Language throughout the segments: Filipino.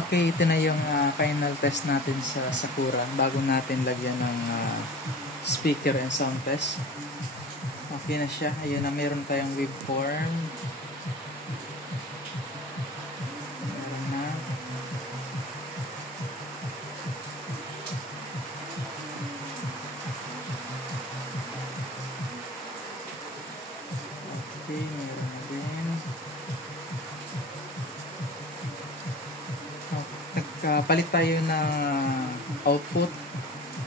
Okay, ito na yung final test natin sa Sakura bago natin lagyan ng speaker and sound test. Okay na siya. Ayun na, meron tayong waveform. Meron na. Okay, meron na din. Nagpalit tayo ng output.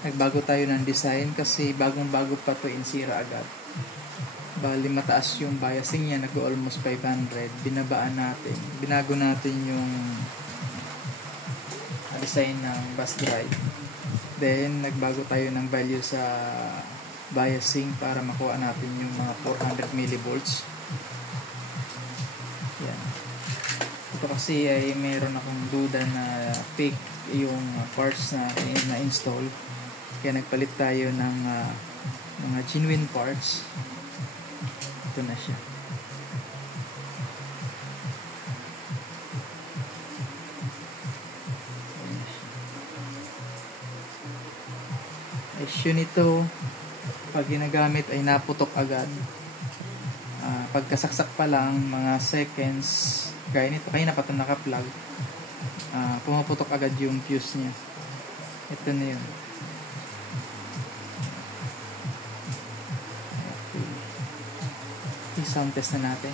Nagbago tayo ng design kasi bagong-bago pa to, insira agad. Bali mataas yung biasing niya, nag-almost 500. Binabaan natin. Binago natin yung design ng bus drive. Then nagbago tayo ng value sa biasing para makuha natin yung mga 400 millivolts. Yan. Ito kasi ay meron akong duda na fake yung parts na na-install. Kaya nagpalit tayo ng mga genuine parts. Ito na siya. Issue nito, pag ginagamit ay naputok agad. Pagkasaksak pa lang, mga seconds, gaya nito, kaya na pa ito naka-plug, pumaputok agad yung fuse niya. Ito na yun. Okay. I-sound test na natin.